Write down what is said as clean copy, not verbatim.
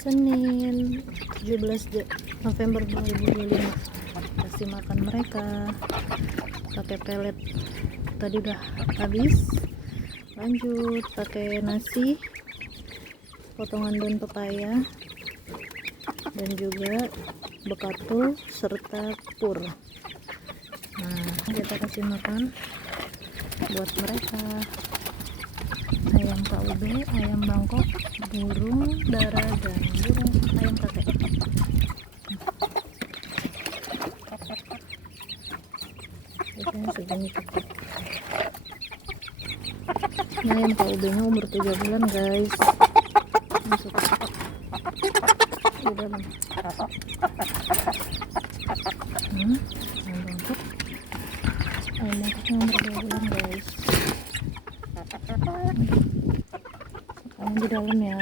Senin 17 November 2025. Kasih makan mereka pakai pelet, tadi udah habis. Lanjut pakai nasi, potongan daun pepaya, dan juga bekatul serta pur. Nah, kita kasih makan buat mereka. Ayam KUB, ayam Bangkok, burung dara, dan burung ayam kakek. Biasanya segini cukup. Nah, ayam KUB nya umur 3 bulan guys. Masuk di dalam. Ayam Bangkok, ayam Bangkoknya umur 2 bulan guys. Sekarang di dalam ya.